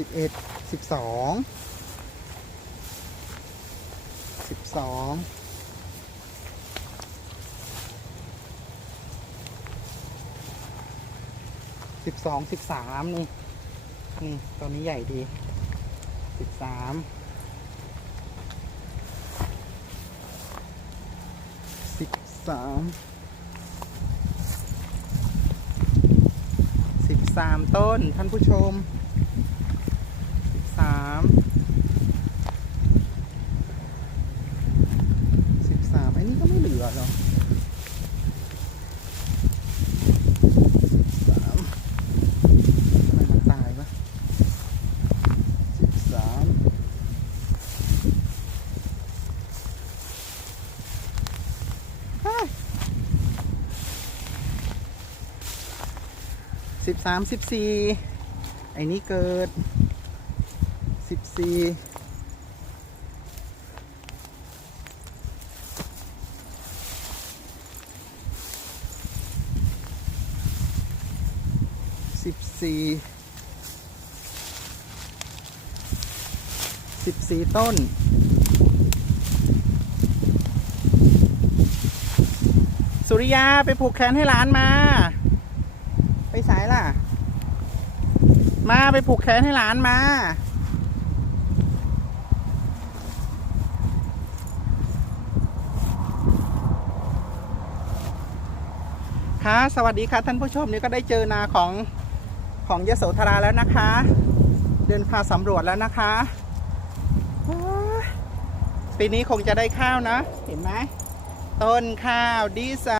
สิบเอ็ดสิบสองสิบสองสิบสองสิบสามนี่ นี่ตัวนี้ใหญ่ดีสิบสามสิบสามสิบสามต้นท่านผู้ชมสิบสามสิบสามไือหรอสิบสามทำไมมันตายวะสิบสามสิบสามสิบสี่ไอ้นี่เกิดสิบสี่ สิบสี่สิบสี่ต้น สุริยาไปผูกแขนให้หลานมา ไปสายล่ะ มาไปผูกแขนให้หลานมาค่ะสวัสดีค่ะท่านผู้ชมนี่ก็ได้เจอนาของ ของยโสธราแล้วนะคะ เดินพาสำรวจแล้วนะคะ ปีนี้คงจะได้ข้าวนะ เห็นไหม ต้นข้าวดีส